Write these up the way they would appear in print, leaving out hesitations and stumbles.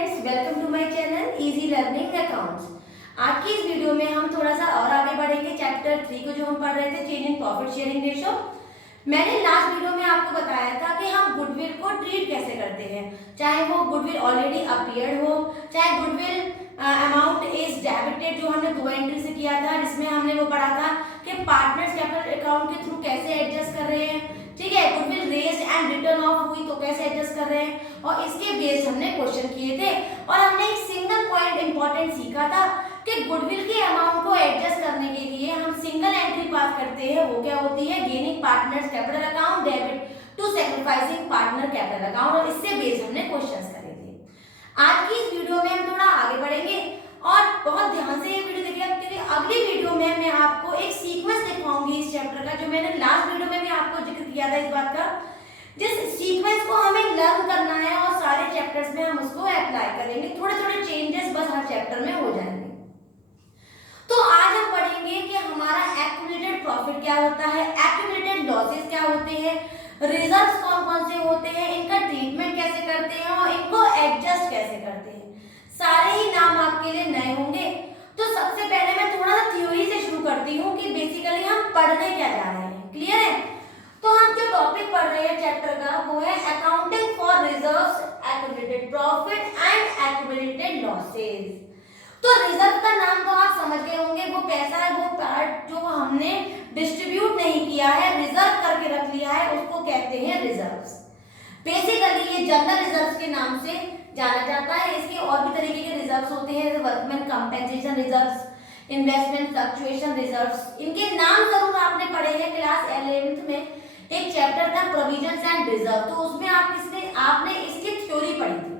Friends, welcome to my channel easy learning accounts. आज की इस वीडियो में हम थोड़ा सा और आगे बढ़ेंगे चैप्टर 3 को जो हम पढ़ रहे थे, change in profit sharing ratio. मैंने लास्ट वीडियो में आपको बताया था कि हम गुडविल को ट्रीट कैसे करते हैं, चाहे वो गुडविल ऑलरेडी अपीयर्ड हो, चाहे गुडविल अमाउंट इज डेबिटेड, जो हमने 2 एंट्री से किया था, जिसमें हमने वो पढ़ा था कि पार्टनर्स कैपिटल अकाउंट के थ्रू कैसे एडजस्ट कर रहे हैं। ठीक है, goodwill raised and return of हुई तो कैसे एडजस्ट कर रहे हैं, और इसके बेस्ड हमने क्वेश्चन किए थे। और हमने एक सिंगल पॉइंट इंपॉर्टेंट सीखा था कि गुडविल के अमाउंट को एडजस्ट करने के लिए हम सिंगल एंट्री पास करते हैं। वो क्या होती है? Gaining partners capital account debit to sacrificing partner capital account, और इससे बेस्ड हमने क्वेश्चंस करे थे। आज की इस वीडियो में हम थोड़ा आगे बढ़ेंगे और बहुत ध्यान से ये वीडियो देखिएगा, क्योंकि अगली वीडियो में मैं आपको एक सीक्वेंस दिखाऊंगी इस चैप्टर का, जो मैंने लास्ट वीडियो में भी आपको जिक्र किया था इस बात का, जिस सीक्वेंस को हमें लर्न करना है और सारे चैप्टर्स में हम उसको अप्लाई करेंगे। थोड़े थोड़े चेंजेस बस हर चैप्टर में हो जाएंगे। तो आज हम पढ़ेंगे कि हमारा एक्यूमुलेटेड प्रॉफिट क्या होता है, एक्यूमुलेटेड लॉसेस क्या होते हैं, रिजर्व्स कौन कौन से होते हैं, इनका ट्रीटमेंट कैसे करते हैं और इनको एडजस्ट कैसे करते हैं। सारे ही नाम आपके लिए नए होंगे। तो सबसे पहले मैं थोड़ा सा थ्योरी से शुरू करती हूँ कि बेसिकली हम पढ़ने क्या जा रहे हैं। क्लियर है? तो हम जो टॉपिक पढ़ रहे हैं चैप्टर का, वो है accounting for reserves, accumulated profit and accumulated losses. तो रिजर्व का नाम तो आप समझ गए होंगे, वो पैसा है, वो पार्ट जो हमने डिस्ट्रीब्यूट नहीं किया है, रिजर्व करके रख लिया है, उसको कहते हैं रिजर्व्स। बेसिकली ये जनरल रिजर्व्स के नाम से जाना जाता है। इसके और भी तरीके के रिजर्व्स होते हैं, जैसे workman compensation reserves, investment fluctuation reserves. इनके नाम जरूर आपने पढ़े हैं क्लास 11th में, एक चैप्टर था प्रोविजंस एंड रिजर्व, तो उसमें आपने इसकी थ्योरी पढ़ी थी।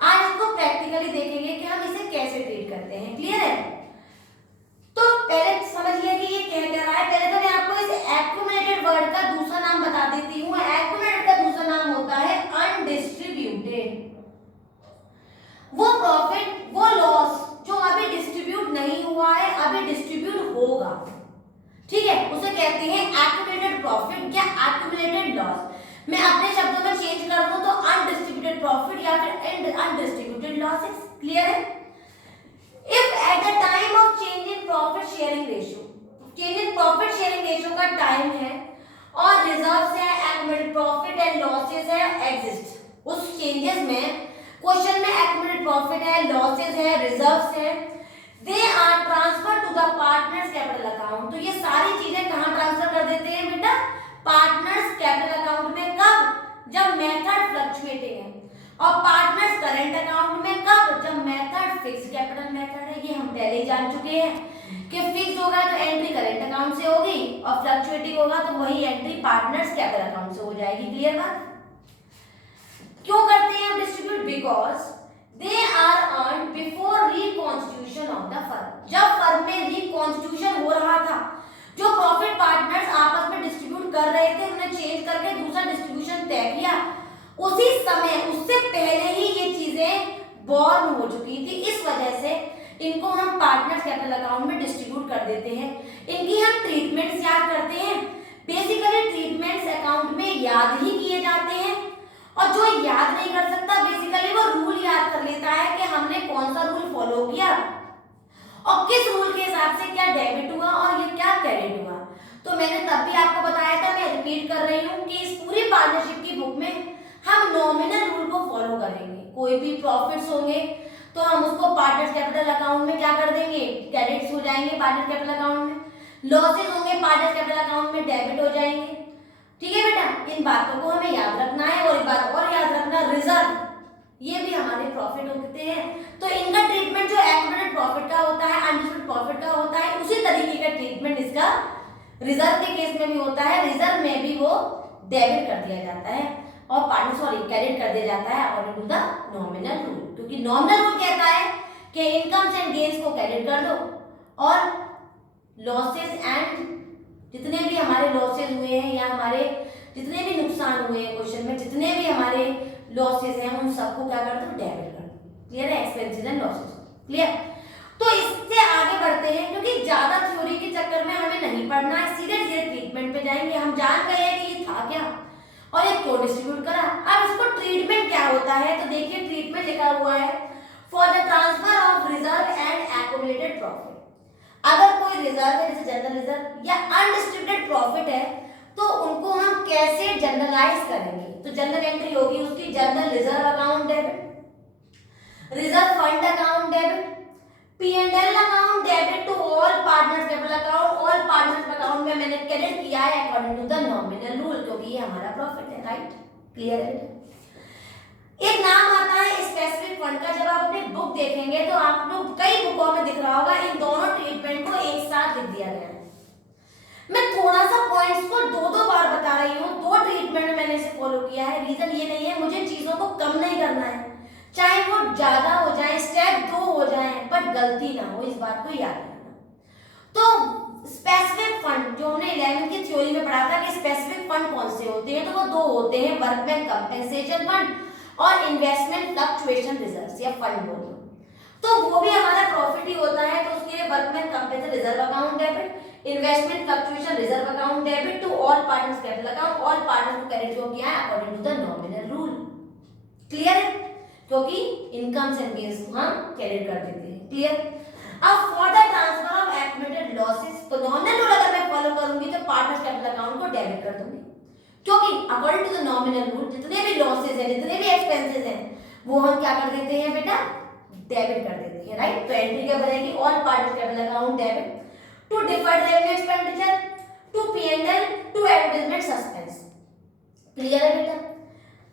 आज इसको प्रैक्टिकली देखेंगे कि हम इसे कैसे ट्रीट करते हैं। क्लियर है? तो पहले समझिए कि ये क्या रहा है। पहले तो मैं आपको इस एक्यूमुलेटेड वर्ड का दूसरा नाम बता देती हूँ। एक्यूमुलेटेड का दूसरा नाम होता है अनडिस्ट्रीब्यूटेड। वो प्रॉफिट, वो लॉस जो अभी डिस्ट्रीब्यूट नहीं हुआ है, अभी डिस्ट्रीब्यूट होगा, ठीक है, उसे कहते हैं एक्यूमुलेटेड प्रॉफिट या एक्यूमुलेटेड लॉस। मैं अपने शब्दों में चेंज कर दूं तो अनडिस्ट्रीब्यूटेड प्रॉफिट या फिर अनडिस्ट्रीब्यूटेड लॉसेस। क्लियर है? If at the time of change in profit sharing ratio, change in profit sharing ratio का टाइम है और रिजर्व्स है, एक्यूमुलेटेड प्रॉफिट एंड लॉसेस है एग्जिस्ट, उस चेंजेस में क्वेश्चन में एक्यूमुलेटेड प्रॉफिट है, लॉसेस है, रिजर्व्स है, they are transfer to the partners capital account. तो ये सारी चीजें कहां ट्रांसफर कर देते हैं बेटा? पार्टनर्स कैपिटल अकाउंट में। कब? जब मेथड फ्लक्चुएटिंग है। और पार्टनर्स करंट अकाउंट में कब? जब मेथड फिक्स्ड कैपिटल मेथड है। ये हम पहले ही जान चुके हैं कि फिक्स्ड होगा तो एंट्री करंट अकाउंट से होगी और फ्लक्चुएटिंग होगा तो वही एंट्री पार्टनर्स कैपिटल अकाउंट से हो जाएगी। क्लियर बात? क्यों करते हैं हम distribute? Because they are earned before reconstitution of the firm. जब फर्म में रिकॉन्स्टिट्यूशन हो रहा था, जो प्रॉफिट पार्टनर्स आपस में डिस्ट्रीब्यूट कर रहे थे, उन्हें चेंज करके दूसरा डिस्ट्रीब्यूशन तय किया, उसी समय, उससे पहले ही ये चीजें बॉर्न हो चुकी थी। इस वजह से इनको हम पार्टनर्स कैपिटल अकाउंट में डिस्ट्रीब्यूट कर देते हैं। इनकी हम ट्रीटमेंट्स याद करते हैं। बेसिकली ट्रीटमेंट्स अकाउंट में याद ही किए जाते हैं, और जो याद नहीं कर सकता बेसिकली वो रूल याद कर लेता है कि हमने कौन सा रूल फॉलो किया और किस रूल के हिसाब से क्या डेबिट हुआ और ये क्या क्रेडिट हुआ। तो मैंने तब भी आपको बताया था, मैं रिपीट कर रही हूँ कि इस पूरी पार्टनरशिप की बुक में हम नॉमिनल रूल को फॉलो करेंगे। कोई भी प्रॉफिट्स होंगे तो हम उसको पार्टनर्स कैपिटल अकाउंट में क्या कर देंगे? क्रेडिट्स हो जाएंगे पार्टनर्स कैपिटल अकाउंट में। लॉसेस होंगे पार्टनर्स कैपिटल अकाउंट में डेबिट हो जाएंगे। ठीक है बेटा, इन बातों को हमें याद रखना है। और एक बात और याद रखना, रिजर्व, ये भी हमारे प्रॉफिट होते हैं। तो इनका ट्रीटमेंट जो एक्यूमुलेटेड प्रॉफिट का होता है, अनडिस्ट्रीब्यूटेड प्रॉफिट का होता है, उसी तरीके का ट्रीटमेंट इसका रिजर्व के केस में भी होता है। रिजर्व में भी वो डेबिट कर दिया जाता है और क्रेडिट कर दिया जाता है according to the nominal rule, क्योंकि नॉमिनल रूल कहता है कि इनकम्स एंड गेन्स को क्रेडिट कर दो और लॉसेस एंड जितने भी हमारे लॉसेस हुए हैं या हमारे जितने भी नुकसान हुए हैं क्वेश्चन में, जितने भी हमारे लॉसेस हैं, उन सबको क्या कर दो? डेबिट कर दो। क्लियर है? Expenses and losses. क्लियर? तो इससे आगे बढ़ते हैं, क्योंकि ज्यादा थ्योरी के चक्कर में हमें नहीं पढ़ना है, सीधे सीधे ट्रीटमेंट पे जाएंगे। हम जान गए हैं कि ये था क्या और एक को डिस्ट्रीब्यूट करा। अब इसको ट्रीटमेंट क्या होता है, तो देखिए ट्रीटमेंट लिखा हुआ है for the transfer of reserve and accumulated profit. अगर कोई रिजर्व है जैसे जनरल रिजर्व या अनडिस्ट्रीब्यूटेड प्रॉफिट है तो उनको हम कैसे जनरलाइज करेंगे, तो जनरल एंट्री होगी उसकी general reserve account debit, reserve fund account debit, P&L account debit to all partners capital account. All partners account में मैंने क्रेडिट किया है according to the nominal rule, क्योंकि ये हमारा प्रॉफिट है, राइट, क्लियर है। एक नाम आता है स्पेसिफिक फंड का, जब आप अपनी बुक देखेंगे तो आप लोग कई बुकों में दिख रहा होगा इन दोनों ट्रीटमेंट को एक साथ लिख दिया गया है। मैं थोड़ा सा पॉइंट्स को दो बार बता रही हूँ, दो ट्रीटमेंट मैंने इसे फॉलो किया है। रीजन ये नहीं है मुझे चीजों को कम नहीं करना है, चाहे वो ज्यादा हो जाए, स्टेप 2 हो जाए, पर गलती ना हो, इस बात को याद रखना। तो स्पेसिफिक फंड जो हमने 11वीं की थ्योरी में पढ़ा था कि स्पेसिफिक फंड कौन से होते हैं, तो वो 2 होते हैं, वर्कमैन कंपेंसेशन फंड और इन्वेस्टमेंट फ्लक्चुएशन रिजर्व्स या फंड बोलो। तो वो भी हमारा प्रॉफिट ही होता है, तो उसके लिए workman compensation reserve account debit, investment fluctuation reserve account debit to all partners capital account. All partners को क्रेडिट जो किया है according to the nominal rule, clear है, क्योंकि इनकम्स एंड गेन्स को हम क्रेडिट कर देते हैं, क्लियर। अब for the transfer of accumulated losses, तो नॉमिनल रूल अगर मैं फॉलो करूंगी तो पार्टनर्स कैपिटल अकाउंट को डेबिट कर दूंगी, क्योंकि according to the nominal rule जितने भी लॉसेस हैं, जितने भी एक्सपेंसेस हैं, वो हम क्या कर देते हैं बेटा, डेबिट कर देते हैं, राइट। तो एंट्री क्या बनेगी, all partners capital account debit to deferred revenue expenditure to P&L to advertisement suspense, clear है बेटा।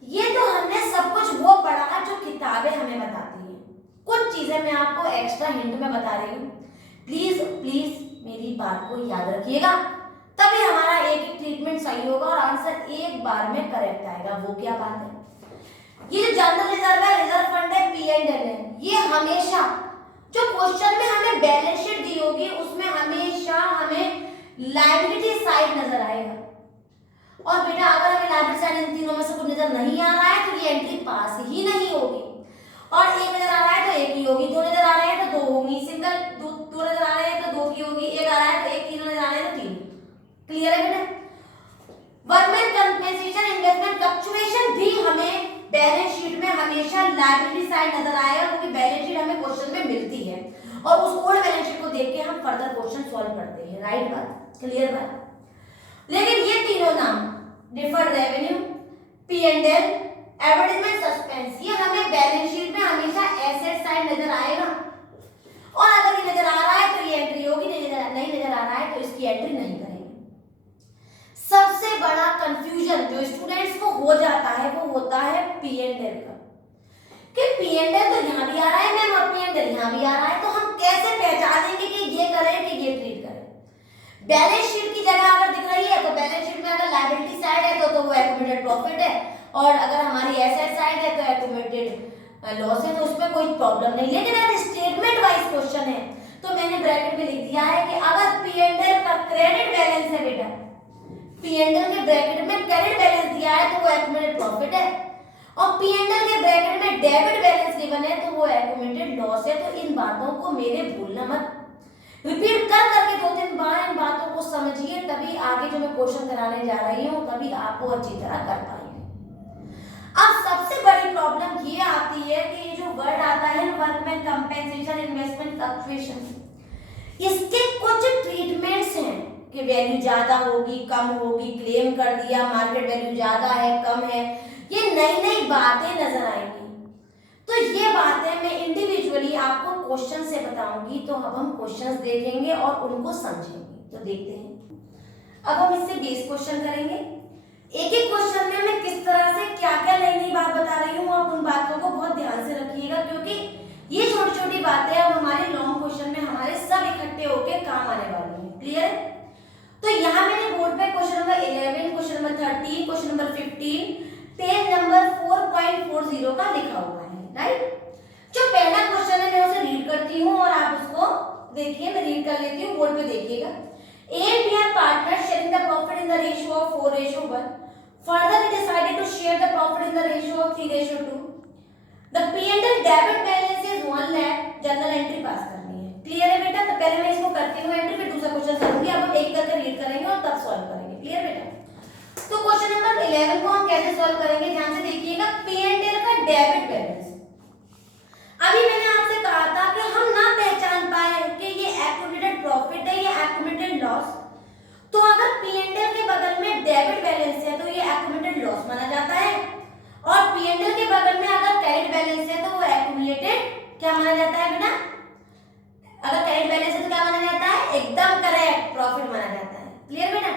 ये तो हमने सब कुछ वो पढ़ा जो किताबें हमें बताती हैं, कुछ चीजें मैं आपको एक्स्ट्रा हिंट में बता रही हूँ, प्लीज प्लीज मेरी बात को याद रखिएगा, तभी हमारा एक ही ट्रीटमेंट सही होगा और आंसर एक बार में करेक्ट आएगा। वो क्या बात है, ये जो जनरल रिजर्व है, रिजर्व फंड है, P&L है, ये हमेशा जो क्वेश्चन में हमें बैलेंस शीट दी होगी उसमें हमेशा हमें लायबिलिटी साइड नजर आएगा। और बेटा अगर हमें लायबिलिटी साइड इन तीनों में से कुछ नजर नहीं आ रहा है तो ये एंट्री पास ही नहीं होगी, और एक नजर आ रहा है तो एक ही होगी, दो नजर आ रहे हैं तो दो होगी, सिंगल दो नजर आ रहे हैं तो दो की होगी, एक आ रहा है तो एक, तीन नजर आ रहे हैं तो तीन, क्लियर है बेटा। वर्कमैन कंपेंसेशन इन्वेस्टमेंट फ्लक्चुएशन भी हमें बैलेंस शीट में हमेशा लायबिलिटी साइड नजर आएगा, क्योंकि बैलेंस शीट हमें क्वेश्चन में मिलती है और उस ओल्ड बैलेंस शीट को देख के हम फर्दर क्वेश्चन सॉल्व करते हैं, राइट बात, क्लियर बात। लेकिन ये तीनों नाम deferred revenue, P&L, advertisement suspense, ये हमें बैलेंस शीट में हमेशा एसेट साइड नजर आएगा, और अगर ये नजर आ रहा है तो ये एंट्री होगी, नहीं नजर आ रहा है तो इसकी एंट्री नहीं करेंगे। सबसे बड़ा कंफ्यूजन जो स्टूडेंट्स को हो जाता है वो होता है P&L का, कि P&L तो यहाँ भी आ रहा है मैम और P&L यहाँ भी आ रहा है, तो हम कैसे पहचानेंगे कि ये करें कि ये ट्रीट करें। बैलेंस शीट की जगह अगर दिख रही है तो बैलेंस शीट में अगर लायबिलिटी साइड है तो वो एक्यूमुलेटेड प्रॉफिट है, और अगर हमारी एसेट साइड है तो एक्यूमुलेटेड लॉस है, तो उसमें कोई प्रॉब्लम नहीं। लेकिन अगर स्टेटमेंट वाइज क्वेश्चन है तो मैंने ब्रैकेट में लिख दिया है कि अगर P&L का क्रेडिट बैलेंस है बेटा, P&L के ब्रैकेट में क्रेडिट बैलेंस दिया है तो वो एक्यूमुलेटेड प्रॉफिट है, और P&L के ब्रैकेट में डेबिट बैलेंस गिवन है तो वो एक्यूमुलेटेड लॉस है। तो इन बातों को मेरे भूलना मत, रिपीट कर करके 2-3 बार इन बातों को समझिए, तभी आगे जो मैं क्वेश्चन कराने जा रही हूँ तभी आपको अच्छी तरह कर पाएंगे। अब सबसे बड़ी प्रॉब्लम ये आती है कि ये जो वर्ड आता है वर्कमैन कंपेंसेशन इन्वेस्टमेंट फ्लक्चुएशन, इसके कुछ ट्रीटमेंट्स हैं कि वैल्यू ज्यादा होगी, कम होगी, क्लेम कर दिया मार्केट वैल्यू ज्यादा है, कम है, ये नई नई बातें नजर आएंगी। तो ये बातें मैं इंडिविजुअली आपको क्वेश्चन से बताऊंगी, तो अब हम क्वेश्चंस देखेंगे और उनको समझेंगे। तो देखते हैं, अब हम इससे बेस क्वेश्चन करेंगे। एक एक क्वेश्चन में मैं किस तरह से क्या क्या नई नई बात बता रही हूँ, आप उन बातों को बहुत ध्यान से रखिएगा, क्योंकि ये छोटी छोटी बातें अब हमारे लॉन्ग क्वेश्चन में हमारे सब इकट्ठे होकर काम आने वाली है, क्लियर। तो यहाँ मैंने बोर्ड पे question number 11, question number 13, question number 15, page number 4.40 का लिखा हुआ है, राइट। जो पहला क्वेश्चन है मैं उसे रीड करती हूँ और आप उसको देखिए, मैं रीड कर लेती हूँ, बोर्ड पे देखिएगा। A and B are partners sharing the profit in the ratio of 4:1. Further, they decided to share the profit in the ratio of 3:2. The P&L debit balance is 1 lakh. General entry पास करनी है, clear है बेटा। तो पहले मैं इसको करती हूँ एंट्री, फिर दूसरा क्वेश्चन करूंगी, अब हम एक करके रीड करेंगे और तब सॉल्व करेंगे, क्लियर बेटा। तो क्वेश्चन नंबर 11 को हम कैसे सॉल्व करेंगे, ध्यान से देखिएगा। P&L का डेबिट बैलेंस, अभी मैंने आपसे कहा था कि हम ना पहचान पाए कि ये एक्यूमुलेटेड प्रॉफिट है या एक्यूमुलेटेड लॉस, तो अगर P&L के बगल में डेबिट बैलेंस है तो ये एक्यूमुलेटेड लॉस माना जाता है, और P&L के बगल में अगर क्रेडिट बैलेंस है तो वो एक्यूमुलेटेड क्या माना जाता है बेटा? अगर क्रेडिट बैलेंस है तो क्या माना जाता है? एकदम करेक्ट, प्रॉफिट माना जाता है। क्लियर बेटा?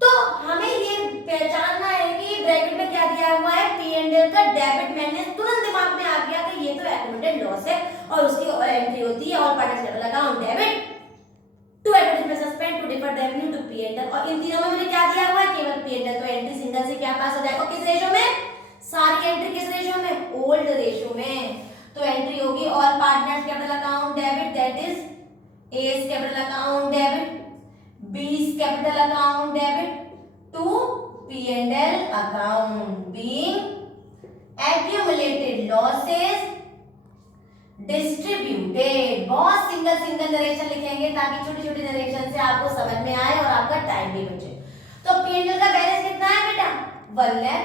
तो हमें ये पहचानना है कि ब्रैकेट में क्या दिया हुआ है, P&L का डेबिट बैलेंस। तुरंत दिमाग में आ गया कि ये तो एक्यूमुलेटेड लॉस है और उसकी एंट्री होती है all parties capital account debit to advertisement suspend to deferred revenue to P&L। और इन तीनों में मैंने क्या दिया हुआ है? केवल P&L। तो एंट्री सिंगल से क्या पास हो जाएगा? किस रेशो में? सारी एंट्री किस रेशो में? ओल्ड रेशो में। तो एंट्री होगी all partners capital account debit, that is A's capital account debit, B's capital account debit to P&L account, being accumulated losses distributed। बहुत सिंगल नरेशन लिखेंगे ताकि छोटी छोटी नरेशन से आपको समझ में आए और आपका टाइम भी बचे। तो P&L का बैलेंस कितना है बेटा? 1 लाख।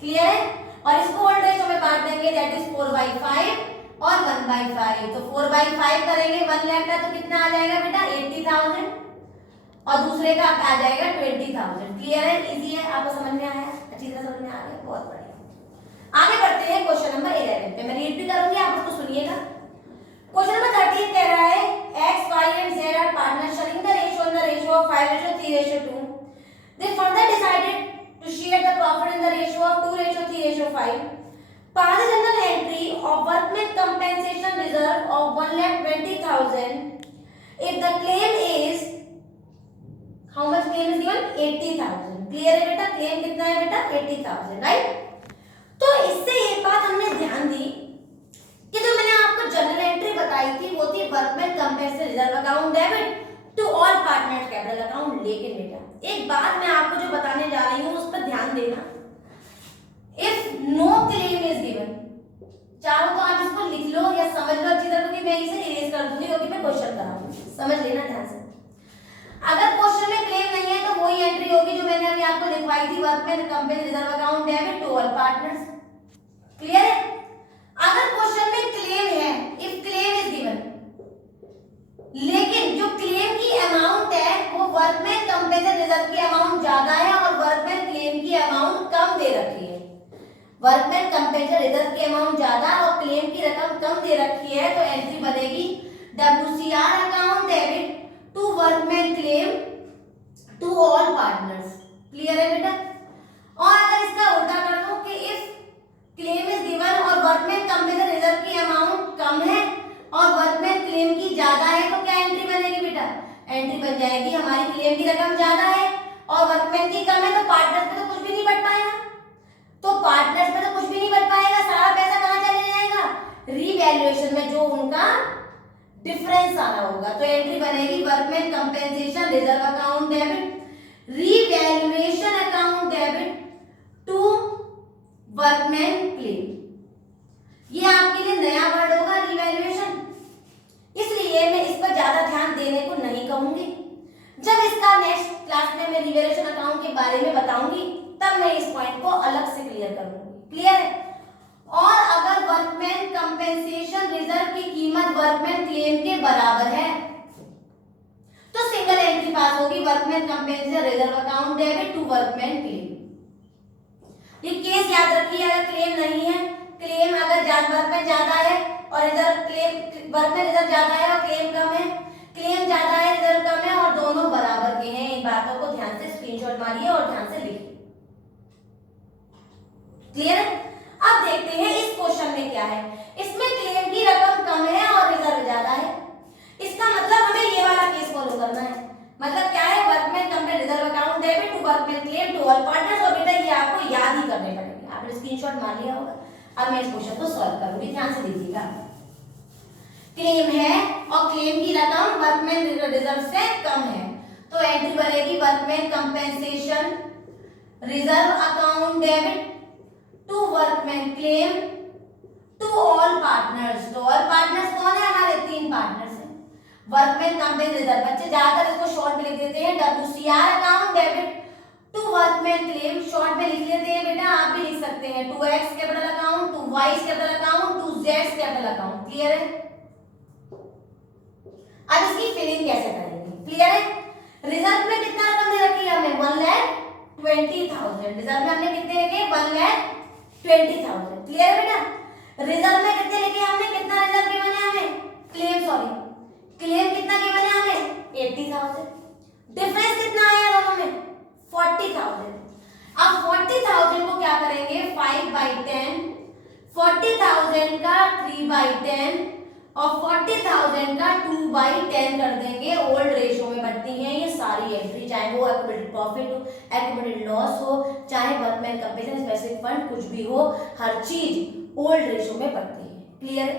क्लियर है? और इसको ओल्ड रेशो में बांट देंगे, दैट इज 4/5 और 1/5। तो 4/5 करेंगे 1 लाख का तो कितना आ जाएगा बेटा? 80,000, और दूसरे का आ जाएगा 20,000। क्लियर है? इजी है, आपको समझ में आया? अच्छी तरह समझ में आ गया, बहुत बढ़िया। आगे बढ़ते हैं क्वेश्चन नंबर 11 पे। मैं रीड भी करूंगी, आप उसको सुनिएगा। क्वेश्चन नंबर 13 कह रहा है x, y and z are partners sharing the ratio of 5:3:2. They further decided to share the profit in the ratio of 2:3:5. Pass the journal entry of workman compensation reserve of 1,20,000 if the claim is, how much claim is given? 80,000। Clear है बेटा? Claim कितना है बेटा? 80,000, right? तो इससे एक बात हमने ध्यान दी कि जो मैंने आपको जनरल एंट्री बताई थी वो थी workman compensation reserve account debit to all partners capital account. लेकिन बेटा एक बात मैं आपको जो बताने जा रही हूँ उस पर ध्यान देना। If no claim is given, चाहो तो आप इसको लिख लो या समझ लो अच्छी तरह, क्योंकि मैं इसे इरेज कर दूंगी क्योंकि मैं क्वेश्चन कराऊंगी। समझ लेना ध्यान से। अगर क्वेश्चन में क्लेम नहीं है तो वही एंट्री होगी जो मैंने अभी आपको लिखवाई थी, workman compensation reserve account debit to all partners. Clear है? अगर क्वेश्चन में क्लेम है, इफ क्लेम इज गिवन, लेकिन जो क्लेम की अमाउंट है वो वर्कमैन कंपेंसेशन रिजर्व की अमाउंट ज्यादा है और वर्कमैन क्लेम की अमाउंट कम दे रखी है, वर्कमैन कंपेंसेशन रिजर्व की अमाउंट ज्यादा और क्लेम की रकम कम दे रखी है, तो एंट्री बनेगी WCR account debit to workman claim to all partners. Clear है बेटा? और अगर इसका उल्टा कर दो कि इफ क्लेम इज गिवन और वर्कमैन कंपेंसेशन रिजर्व की अमाउंट कम है और वर्कमैन क्लेम की ज्यादा है, तो क्या एंट्री बनेगी बेटा? एंट्री बन जाएगी हमारी क्लेम की रकम ज्यादा है और वर्कमैन की कम है, तो पार्टनर्स पे तो कुछ भी नहीं बढ़ पाएगा। तो पार्टनर्स पे तो कुछ भी नहीं बढ़ पाएगा, सारा पैसा कहाँ चले जाएगा? रीवैल्यूएशन में जो उनका डिफरेंस आ रहा होगा। तो एंट्री बनेगी workman compensation reserve account debit revaluation account debit to workman claim. ये आपके लिए नया वर्ड होगा रीवैल्यूएशन, इसलिए मैं इस पर ज्यादा ध्यान देने को नहीं कहूंगी। जब इसका नेक्स्ट क्लास में मैं रीवैल्यूएशन अकाउंट के बारे में बताऊंगी तब मैं इस पॉइंट को अलग से क्लियर करूंगी। क्लियर है? और अगर वर्कमैन कंपेंसेशन रिजर्व की कीमत वर्कमैन क्लेम के बराबर है तो सिंगल एंट्री पास होगी, workman compensation reserve account debit to workman claim. ये केस याद रखिए, अगर क्लेम नहीं है, क्लेम अगर वर्कमैन ज्यादा है और रिजर्व क्लेम वर्कमैन रिजर्व ज्यादा है और क्लेम कम है, क्लेम ज्यादा है रिजर्व कम है और दोनों बराबर के हैं, इन बातों को ध्यान से स्क्रीनशॉट मारिए और ध्यान से लिखिए। क्लियर है? अब देखते हैं इस क्वेश्चन में क्या है। इसमें क्लेम की रकम कम है और रिजर्व ज्यादा है, इसका मतलब हमें ये वाला केस फॉलो करना है। मतलब क्या है? Workman compensation reserve account debit to workman claim to all partners. और बेटा ये आपको याद ही करने पड़ेंगे, आपने स्क्रीनशॉट मार लिया होगा। अब मैं इस क्वेश्चन को सॉल्व करूंगी, ध्यान से देखिएगा। क्लेम है और क्लेम की रकम वर्कमैन रिजर्व से कम है, तो एंट्री बनेगी workman compensation reserve account debit to workman claim to all partners. तो ऑल पार्टनर्स कौन है? हमारे 3 पार्टनर्स हैं। वर्कमैन कंपेंसेशन रिजर्व, बच्चे ज्यादातर इसको शॉर्ट में लिख देते हैं WCR account debit to workman claim, short में लिख लेते हैं बेटा, आप भी लिख सकते हैं, to X capital account, to Y capital account, to Z capital account. Clear है? अब इसकी फिलिंग कैसे करेंगे? क्लियर है? रिजर्व में कितना रकम दे रखी है हमें? 1,20,000। रिजर्व में हमने कितने लिखे? 1,20,000। क्लियर है बेटा? रिजर्व में कितने लिखे हमने? कितना रिजर्व गिवन है हमें? क्लेम कितना गिवन है हमें? 80,000। डिफरेंस कितना आया दोनों में? 40,000। अब 40,000 को क्या करेंगे? 5/10, 40,000 का 3/10 और 40,000 का 2/10 कर देंगे। ओल्ड रेशियो में बढ़ती हैं ये सारी एंट्री, चाहे वो एक्युमुलेटेड प्रॉफिट हो, एक्युमुलेटेड लॉस हो, चाहे वर्कमैन कंपनसेशन स्पेसिफिक फंड कुछ भी हो, हर चीज ओल्ड रेशियो में बढ़ती है। क्लियर है?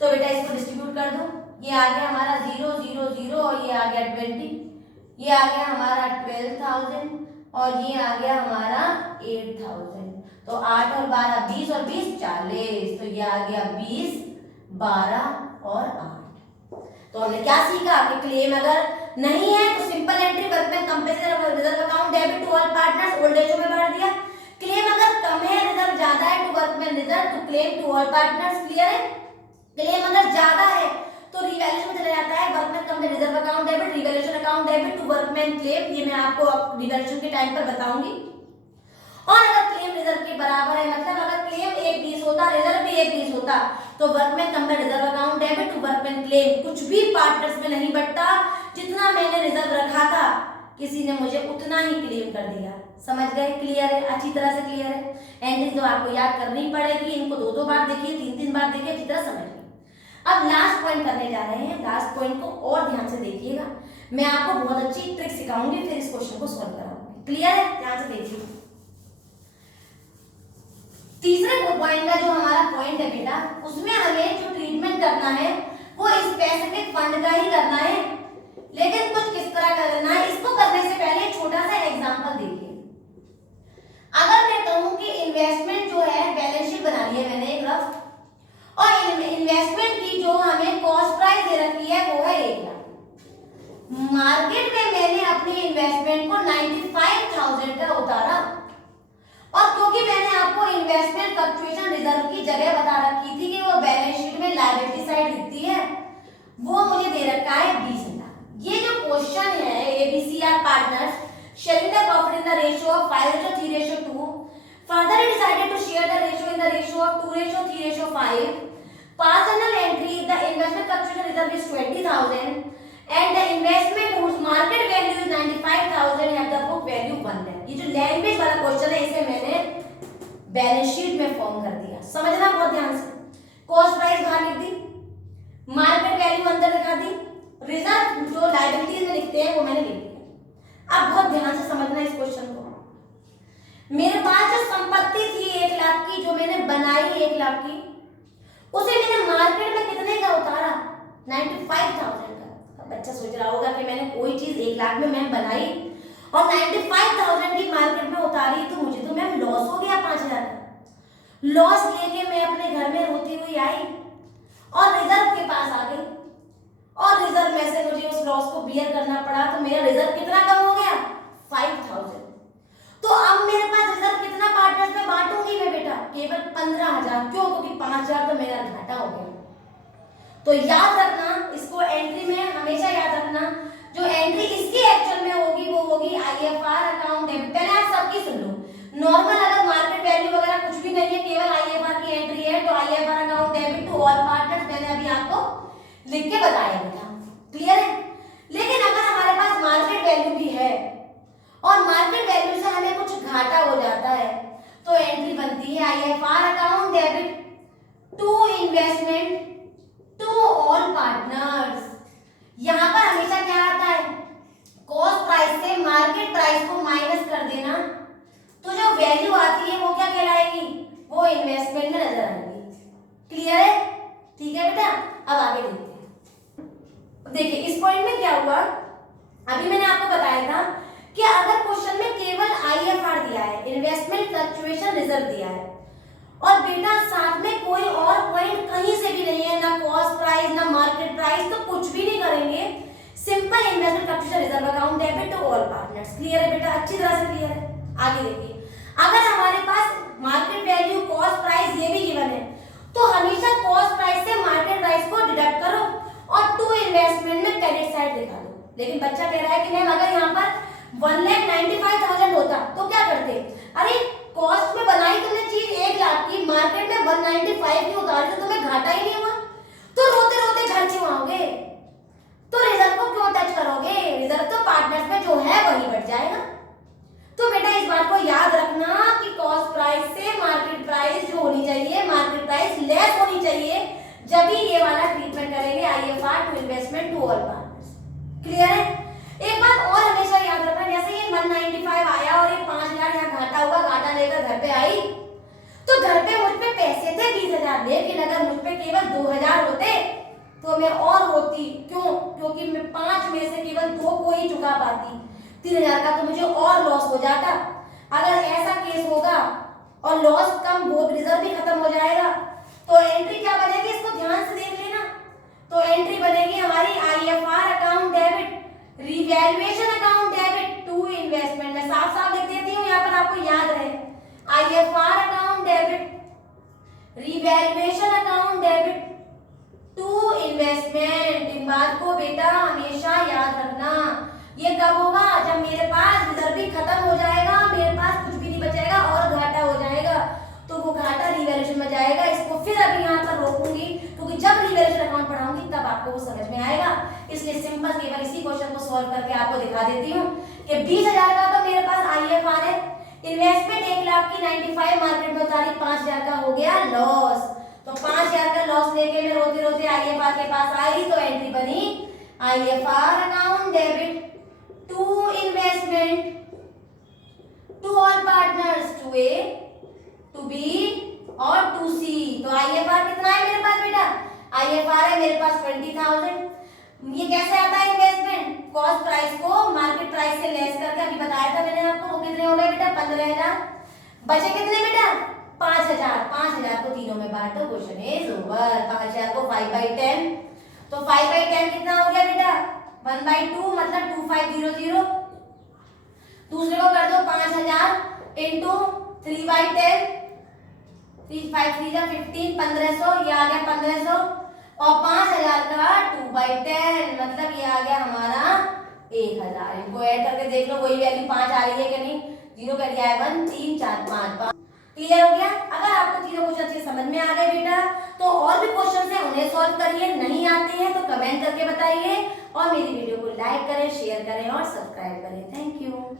तो बेटा इसको डिस्ट्रीब्यूट कर दो। ये आ गया हमारा 0 0 0 और ये आ गया 20, ये आ गया हमारा 12,000 और ये आ गया हमारा 8,000। तो 8 और 12 20 और 20 40, तो ये आ गया 20, 12 और 8। तो हमने क्या सीखा कि क्लेम अगर नहीं है तो simple entry workman compensation reserve account debit to all partners, old ratio में बढ़ दिया। क्लेम अगर कम है, रिजर्व ज्यादा है, to workman reserve to claim to all partners. Clear है? क्लेम अगर ज्यादा है तो रिवैल्यूएशन में चला जाता है, workman company reserve account debit, revaluation account debit to workman claim. ये मैं आपको रिवैल्यूएशन के टाइम पर बताऊंगी। और अगर क्लेम रिजर्व के बराबर है, मतलब अगर क्लेम 1/20 होता, रिजर्व भी 1/20 होता, तो workman company reserve account debit to workman claim कुछ भी पार्टनर्स में नहीं बढ़ता। जितना मैंने रिजर्व रखा था किसी ने मुझे उतना ही क्लेम कर दिया। समझ गए? क्लियर है? अच्छी तरह से क्लियर है? एंट्री तो आपको याद करनी पड़ेगी, इनको 2-2 बार देखिए, 3-3 बार देखिए, अच्छी तरह समझिए। अब लास्ट पॉइंट करने जा रहे हैं। लास्ट पॉइंट को और ध्यान से देखिएगा, मैं आपको बहुत अच्छी ट्रिक सिखाऊंगी, फिर इस क्वेश्चन को सॉल्व कराऊंगी। क्लियर है? ध्यान से देखिए। तीसरे पॉइंट का जो हमारा पॉइंट है बेटा, उसमें हमें जो ट्रीटमेंट करना है वो स्पेसिफिक फंड का ही करना है, लेकिन कुछ किस तरह करना है। इसको करने से पहले छोटा सा एग्जांपल देखिए। अगर मैं कहूं कि इन्वेस्टमेंट जो है, बैलेंस शीट बना ली है मैंने एक रफ, और इन्वेस्टमेंट की जो हमें कॉस्ट प्राइस दे रखी है वो है 1 लाख। मार्केट में मैंने अपनी इन्वेस्टमेंट को 95,000 का उतारा, और क्योंकि मैंने आपको इन्वेस्टमेंट फ्लक्चुएशन रिजर्व की जगह बता रखी थी कि वो बैलेंस शीट में लायबिलिटी साइड दिखती है, वो मुझे दे रखा है 20 लाख। ये जो क्वेश्चन है, A B C are partners sharing the profit in the ratio of 5:3:2, further he decided to share the ratio in the ratio of 2:3:5. Personal entry, the investment fluctuation reserve is 20,000 and the investment whose market value is 95,000 have the book value 1 lakh. ये जो language वाला question है इसे मैंने balance sheet में form कर दिया। समझना बहुत ध्यान से। कॉस्ट प्राइस बाहर लिख दी, मार्केट वैल्यू अंदर लिखा दी, रिजर्व जो लायबिलिटीज में लिखते हैं वो मैंने लिख दिया। अब बहुत ध्यान से समझना इस क्वेश्चन को। मेरे पास जो संपत्ति थी 1 लाख की, जो मैंने बनाई 1 लाख की, उसे मैंने मार्केट में कितने का उतारा? 95,000 का। अब बच्चा सोच रहा होगा कि मैंने कोई चीज 1 लाख में मैम बनाई और 95,000 की मार्केट में उतारी, तो मुझे तो मैम लॉस हो गया 5,000 का। लॉस लेके मैं अपने घर में रोती हुई आई और रिजर्व के पास आ गई, और रिजर्व में से मुझे उस लॉस को बियर करना पड़ा, तो मेरा रिजर्व कितना कम हो गया? 5,000। तो अब मेरे पास रिजर्व कितना पार्टनर्स में बांटूंगी मैं बेटा? केवल 15,000। क्यों? क्योंकि 5,000 तो मेरा घाटा हो गया। तो याद रखना, इसको एंट्री में हमेशा याद रखना, जो एंट्री इसकी एक्चुअल में होगी वो होगी आईएफआर अकाउंट डेबिट। पहले आप सबकी सुन लो। नॉर्मल अगर मार्केट वैल्यू वगैरह कुछ भी नहीं है, केवल आईएफआर की एंट्री है, तो IFR account debit to all partners मैंने अभी आपको लिख के बताया बेटा। क्लियर है? लेकिन अगर हमारे पास मार्केट वैल्यू भी है और मार्केट वैल्यू से हमें कुछ घाटा हो जाता है, तो एंट्री बनती है IFR account debit to investment to all partners. यहां पर हमेशा क्या आता है? कॉस्ट प्राइस से मार्केट प्राइस को माइनस कर देना, तो जो वैल्यू आती है वो क्या कहलाएगी? वो इन्वेस्टमेंट में नजर आएगी। क्लियर है? ठीक है बेटा, अब आगे देखते हैं। देखिए इस पॉइंट में क्या हुआ, अभी मैंने आपको बताया था कि अगर क्वेश्चन में केवल आईएफआर दिया है, इन्वेस्टमेंट फ्लक्चुएशन रिजर्व दिया है, और बेटा साथ में कोई और पॉइंट कहीं से भी नहीं है, ना कॉस्ट प्राइस ना मार्केट प्राइस, तो कुछ भी नहीं करेंगे, simple investment fluctuation reserve account debit to all partners. Clear है बेटा? अच्छी तरह से क्लियर है। आगे देखिए, अगर हमारे पास मार्केट वैल्यू, कॉस्ट प्राइस ये भी गिवन है, तो हमेशा कॉस्ट प्राइस से मार्केट प्राइस को डिडक्ट करो और टू इन्वेस्टमेंट में क्रेडिट साइड दिखा दो। लेकिन बच्चा कह रहा है कि मैम अगर यहाँ पर 1,95,000 होता तो क्या करते? अरे कॉस्ट में बनाई तुमने चीज 1 लाख की, मार्केट में 195 की उतारी तो तुम्हें घाटा ही नहीं हुआ, तो रोते रोते घर क्यों आओगे? तो रिजर्व को क्यों टच करोगे? रिजर्व तो पार्टनर्स में जो है वही बढ़ जाएगा। तो बेटा इस बात को याद रखना कि कॉस्ट प्राइस से मार्केट प्राइस जो होनी चाहिए, मार्केट प्राइस लेस होनी चाहिए, जब भी ये वाला ट्रीटमेंट करेंगे IFR to investment to all partners. Clear है? एक बात और हमेशा याद रखना, जैसे ये 195 आया और ये 5,000 यहाँ घाटा हुआ, घाटा लेकर घर पे आई, तो घर पे मुझ पे पैसे थे 20,000, लेकिन अगर मुझ पे केवल 2,000 होते तो मैं और होती। क्यों? क्योंकि मैं 5 में से केवल 2 को ही चुका पाती, 3,000 का तो मुझे और लॉस हो जाता। अगर ऐसा केस होगा और लॉस कम, वो रिजर्व भी खत्म हो जाएगा, तो एंट्री क्या बनेगी? इसको ध्यान से देख लेना। तो एंट्री बनेगी हमारी IFR account debit, revaluation account debit to investment. मैं साफ साफ लिख देती हूँ यहाँ पर, आपको याद रहे, IFR account debit, revaluation account debit to investment. इन बात को बेटा हमेशा याद रखना। ये कब होगा? जब मेरे पास रिजर्व भी खत्म हो जाएगा, मेरे पास कुछ भी नहीं बचेगा और घाटा हो जाएगा, तो वो घाटा रिवैल्यूएशन में जाएगा। इसको फिर अभी यहाँ पर रोकूंगी, क्योंकि जब रिवैल्यूएशन अकाउंट पढ़ाऊंगी तब आपको वो समझ में आएगा। इसलिए सिंपल केवल इसी क्वेश्चन को सॉल्व करके आपको दिखा देती हूँ कि 20,000 का तो मेरे पास आईएफआर है, इन्वेस्टमेंट 1 लाख की 95 मार्केट में उतारी, 5,000 का हो गया लॉस। तो 5,000 का लॉस लेके मैं रोते रोते आईएफआर के पास आई, तो एंट्री बनी IFR account debit to investment to all partners, to A, to B और टू सी। तो आईएफआर कितना है मेरे पास बेटा? आईएफआर है मेरे पास 20,000। ये कैसे आता है इन्वेस्टमेंट? कॉस्ट प्राइस को मार्केट प्राइस से लेस करके, अभी बताया था मैंने आपको, वो कितने हो गए बेटा? 15,000। बचे कितने बेटा? 5,000। 5,000 को तीनों में बांटो, क्वेश्चन इज ओवर। 5,000 को 5/10, तो 5/10 कितना हो गया बेटा? 1/2, मतलब 2500। दूसरे को कर दो 5,000 इंटू 3/10, 3 5 3 जा 15, 1500, ये आ गया 1500, और 5,000 का 2/10, मतलब ये आ गया हमारा 1,000। इनको ऐड करके देख लो वही वैल्यू 5 आ रही है कि नहीं? 0 कर दिया है 1 3 4 5। क्लियर हो गया? अगर आपको तीनों क्वेश्चन अच्छे समझ में आ गए बेटा, तो और भी क्वेश्चन है उन्हें सॉल्व करिए, नहीं आते हैं तो कमेंट करके बताइए, और मेरी वीडियो को लाइक करें, शेयर करें और सब्सक्राइब करें। Thank you.